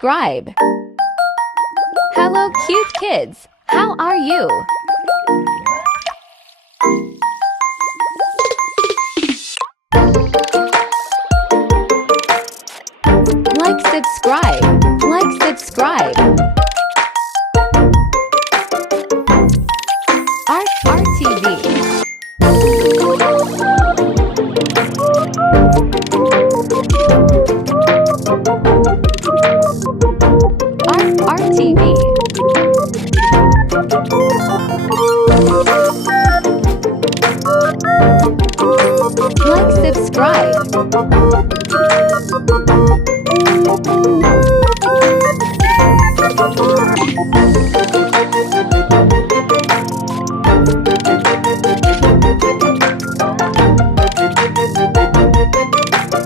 subscribe. Hello, cute kids. How are you? Like, subscribe. Like, subscribe. RTV. RTV. Like, subscribe.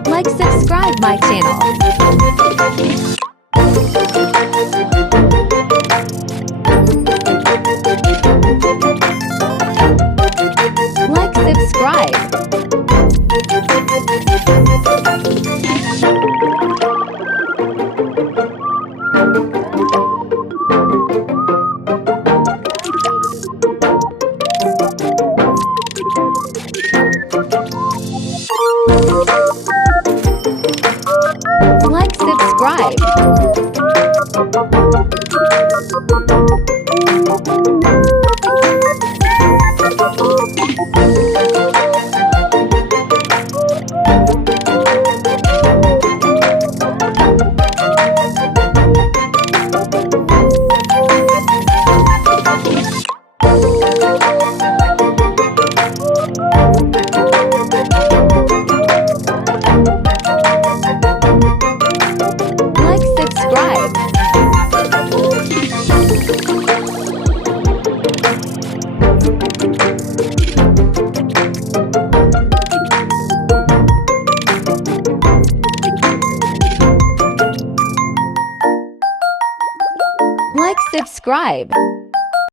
Like, subscribe my channel. Like, subscribe. Like, subscribe. Like, subscribe. Like, subscribe.